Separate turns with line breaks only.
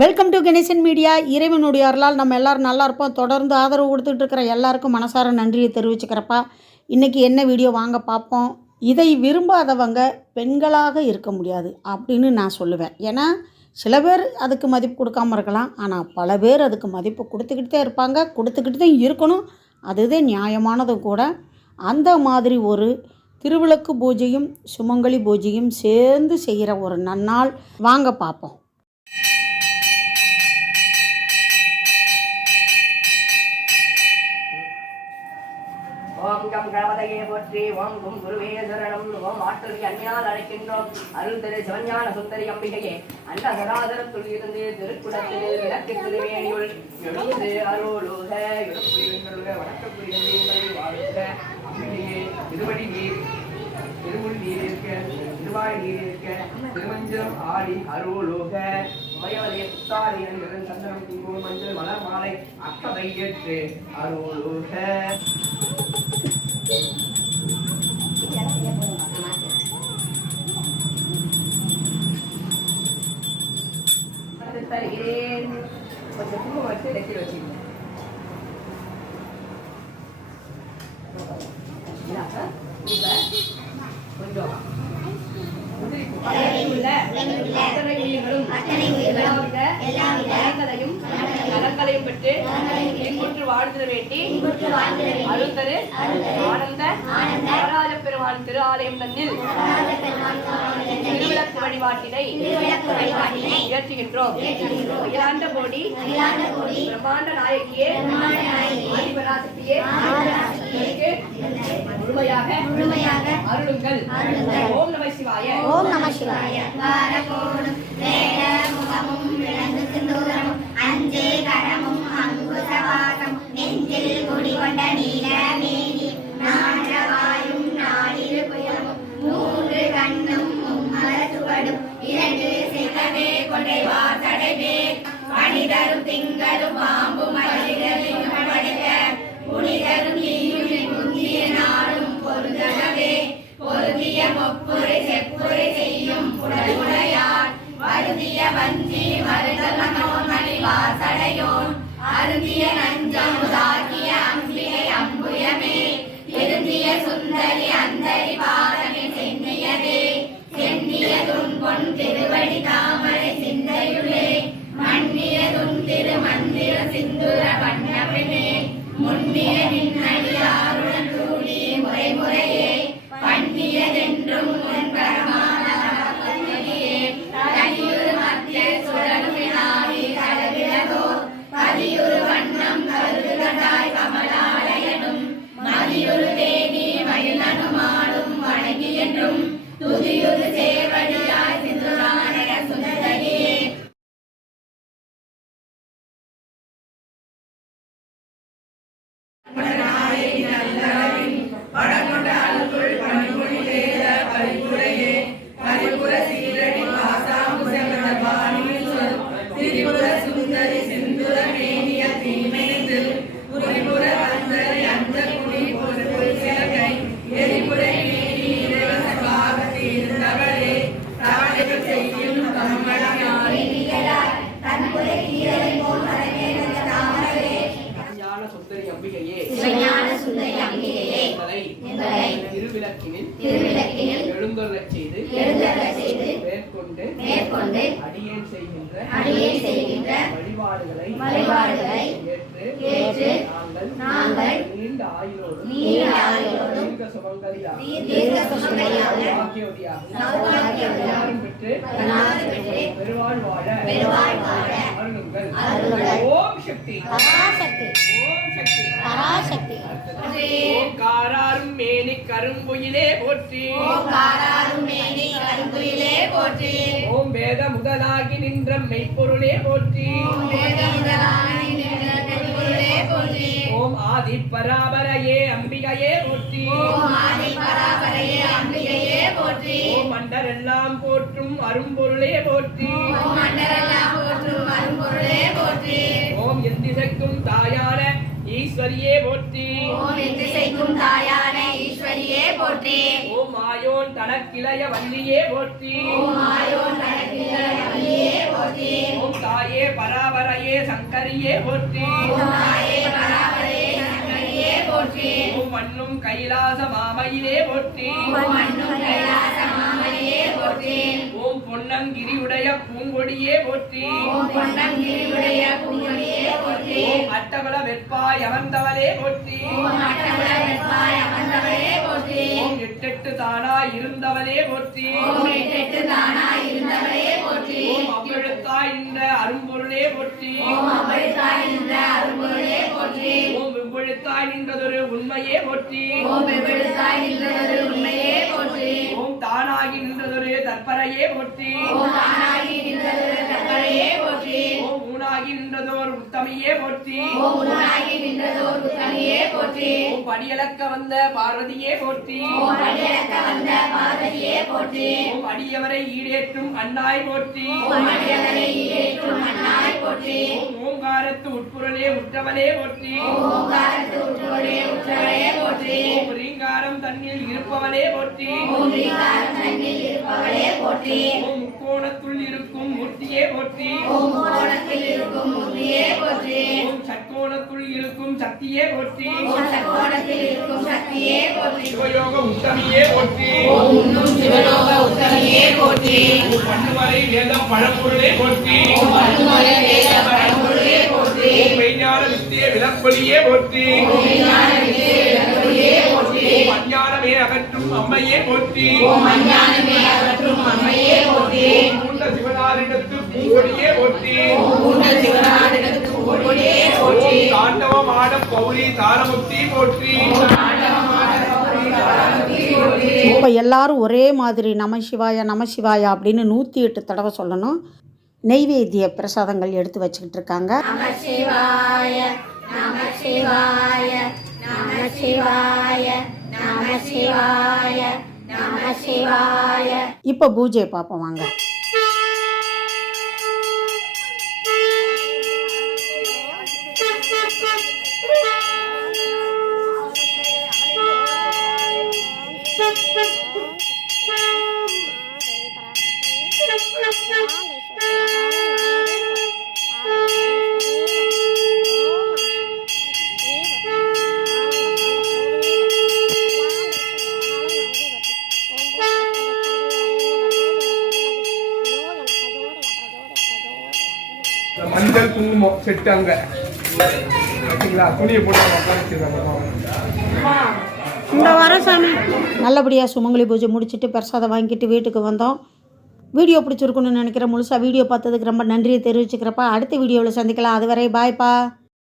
Welcome to Ganesan media இறைவனுடைய அருளால் நம்ம எல்லாரும் நல்லா இருப்போம். தொடர்ந்து ஆதரவு கொடுத்துட்டு இருக்கிற எல்லாருக்கும் மனசார நன்றியை தெரிவிச்சுக்கிறப்பா. இன்றைக்கி என்ன வீடியோ வாங்க பார்ப்போம். இதை விரும்பாதவங்க பெண்களாக இருக்க முடியாது அப்படின்னு நான் சொல்லுவேன். ஏன்னா சில பேர் அதுக்கு மதிப்பு கொடுக்காம இருக்கலாம். ஆனால் பல பேர் அதுக்கு மதிப்பு கொடுத்துக்கிட்டு தான் இருப்பாங்க. கொடுத்துக்கிட்டு தான் இருக்கணும். அதுதான் நியாயமானதும் கூட. அந்த மாதிரி ஒரு திருவிளக்கு பூஜையும் சுமங்கலி பூஜையும் சேர்ந்து செய்கிற ஒரு நன்னாள் வாங்க பார்ப்போம்.
ஓம் கணபதையே போற்றி. ஓம் கும் குருவே சரணம். ஓம் ஆற்றல் அந்நியால் அழைக்கின்றோம். அருள் திரு சிவஞான சுந்தரி அம்பிகையே. அந்த சராதரத்துள் இருந்து திருக்குடத்தில் விளக்கு திருவேணியுள் எழுந்து அருளுக. எழுப்புக வணக்கப்புரியுங்கள் வாழ்க. அம்பிகையே திருவடி நீர். திருமுடி நீர் இருக்க திருவாய் நீர் இருக்க திருமஞ்சம் ஆடி அருளுக. உமையவரைய புத்தாரி அணிகளுடன் சந்தனம் குங்குமம் மஞ்சள் மலர் மாலை அக்கதை ஏற்று அருளுக. அது தருகிறேன் கொஞ்சம் குங்குமம் வச்சு நெத்தியில் வச்சுக்கோங்க இந்தாங்க. இப்ப கொஞ்சம் முந்திரி பூ. பக்கத்தில் உள்ள அத்தனை உயிர்களும் எல்லாவித நலங்களையும் நலங்களையும் பெற்று இன்புற்று வாழ்ந்திட வேண்டி அருள்தரு ஆனந்த நடராஜ பெருமான் திரு ஆலயம் தன்னில் திருவிளக்கு வழிபாட்டினை இயற்றுகின்றோம். அகிலாண்ட கோடி பிரம்மாண்ட நாயகியே ஆதிபராசக்தியே எனக்கு முழுமையாக அருளுங்கள். ஓம் நம சிவாய.
ஓம் நம சிவாய. வாரகோடும் வேட முகமும் விளங்கு சிந்தூரமும் ஒப்புரை செப்புரை செய்யும் புடலுடையார். வருந்திய வஞ்சி மருதமனோன் மணி வாசடையோன். அருந்திய நஞ்சம் தாக்கிய அம்பிகை அம்புயமே. திருந்திய சுந்தரி அந்தரி பாதமே சென்னியதே சென்னியதுன் பொன் திருவடி தாமரை சிந்தையுளே. மன்னியதுன் திரு மந்திர சிந்துர வண்ணமெனே முன்னிய
அம்பிகையே
சிவஞான சுந்தரி அம்பிகையே
என்பதை
என்பதை
திருவிளக்கினில்
திருவிளக்கினில்
எழுந்தருளச் செய்து
எழுந்தருளச் செய்து
மேற்கொண்டு
மேற்கொண்டு
அடியேன் செய்கின்ற
அடியேன் செய்கின்ற
வழிபாடுகளை
வழிபாடுகளை
ஏற்று
ஏற்று
நாங்கள்
நாங்கள்
நீண்ட ஆயுளோடும்
நீண்ட ஆயுளோடும்
தீர்க்க சுமங்கலியாக
தீர்க்க சுமங்கலியாக
சௌபாக்கியவதியாக
சௌபாக்கியவதியாக
பெற்று
எல்லாரும் பெற்று
பெருவாழ் வாழ
பெருவாழ் வாழ
அருளுங்கள்.
அருளுங்கள்.
ஓம் சக்தி.
பராசக்தி.
ஓம் சக்தி.
பராசக்தி.
ஓம் மேனி கரும்புயிலே போற்றி.
கருங்குயிலே போற்றி.
ஓம் வேத முதலாகி நின்ற மெய்ப்பொருளே போற்றி. ஓம் ஆதி பராபரையே அம்பிகையே போற்றி.
ஓம் ஆதி பராபரையே அம்பிகையே போற்றி.
ஓம் மண்டரெல்லாம் போற்றும் அரும்பொருளே போற்றி.
ஓம் மண்டலெல்லாம் போற்றும் அரும்பொருளே போற்றி.
ஓம் எந்திசைக்கும் தாயான ஈஸ்வரியே போற்றி.
ஓம் எத்திசைக்கும் தாயான ஈஸ்வரியே போற்றி.
ஓம் மாயோன் தனக்கிளைய வள்ளியே போற்றி.
ஓம் ஆயோன் தனக்கிளைய வள்ளியே போற்றி.
ஓம் தாயே பராபரையே சங்கரியே போற்றி.
தாயே பராபரே சங்கரியே போற்றி.
ஓம் மண்ணும் கைலாச மாமையிலே போற்றி.
மண்ணும் கைலாச மாமணியே போற்றி.
ஓம் பொன்னங்கிரியுடைய பூங்கொடியே போற்றி.
ஓம் பொன்னங்கிரியுடைய பூங்கொடியே போற்றி.
ஓம்
அட்டகுல வெப்பாய் அமர்ந்தவளே போற்றி.
ஓம் எட்டெட்டு தானாய் இருந்தவளே போற்றி.
ஓம்
அவ்வெழுத்தாய் இந்த அரும்பொருளே போற்றி.
ஓம்
விவ்வெழுத்தாய் நின்றதொரு உண்மையே போற்றி.
ஓம்
தானாகி நின்றதொரு தற்பரையே போற்றி.
ஓம் தானாகி நின்றதொரு தக்கரையே போற்றி.
நின்றதோர் உத்தமையே போற்றி
ஓம் உருவாகி நின்றதோர் உத்தமியே போற்றி
ஓம் படியலக்க வந்த பார்வதியே போற்றி
ஓம் அடியலக்க வந்த பார்வதியே போற்றி
ஓம் அடியவரை ஈடேற்றும் அண்ணாய் போற்றி
ஓம் அடியவரை ஈடேற்றும் அண்ணாய் போற்றி
ஓங்காரத்து உட்புறலே உற்றவளே போற்றி
ஓங்காரத்து உற்றோடே உற்றவளே போற்றி
ரீங்காரம் தன்னில் இருப்பவளே போற்றி
ஓம் ரீகாரம் தன்னில் இருப்பவளே போற்றி
முக்கோணத்துள் இருக்கும் மூர்த்தியே போற்றி.
ஓம் கோணத்தில் இருக்கும் முத்தியே போற்றி.
சட்கோணத்துள் இருக்கும் சக்தியே போற்றி.
ஓம் சக்கோணத்தில் இருக்கும் சக்தியே போற்றி.
சிவயோக உத்தமியே போற்றி.
ஓம் உண்ணும் சிவலோக உத்தமியே போற்றி.
பண்டுவரை வேதம் பழப்பொருளே போற்றி.
பன்முறை வேத பரம்பொருளே போற்றி.
மெய்ஞான வித்திய விளப்பொலியே போற்றி.
ஞான விஜயே போற்றி
ஓம் அஞ்ஞானமே அகற்றும் அம்மையே போற்றி.
ஓம் அஞ்ஞானமே அகற்றும் அம்மையே போற்றி.
ஓம் மூண்ட சிவனாரிடத்து பூங்கொடியே போற்றி.
பூர்ண சிவநாடகத்து ஒளியே போற்றி.
ஓம் தாண்டவம் ஆடம் கௌரி தாரமுக்தி போற்றி.
இப்போ எல்லாரும் ஒரே மாதிரி நம சிவாய நம சிவாயா அப்படின்னு நூற்றி எட்டு தடவை சொல்லணும். நெய்வேத்திய பிரசாதங்கள் எடுத்து வச்சுக்கிட்டு இருக்காங்க.
நம சிவாய நம சிவாய நம சிவாய. சிவாய நம சிவாய.
இப்போ பூஜையை பார்ப்போம் வாங்க.
குங்குமம் செட்டு அங்கே ஓகேங்களா துணியை போட்டு உட்கார
இந்த வர சாமி நல்லபடியாக சுமங்கலி பூஜை முடிச்சுட்டு பிரசாதம் வாங்கிட்டு வீட்டுக்கு வந்தோம். வீடியோ பிடிச்சிருக்குன்னு நினைக்கிறேன். முழுசாக வீடியோ பார்த்ததுக்கு ரொம்ப நன்றியை தெரிவிச்சுக்கிறப்பா அடுத்த வீடியோவில் சந்திக்கலாம். அதுவரை பாய்ப்பா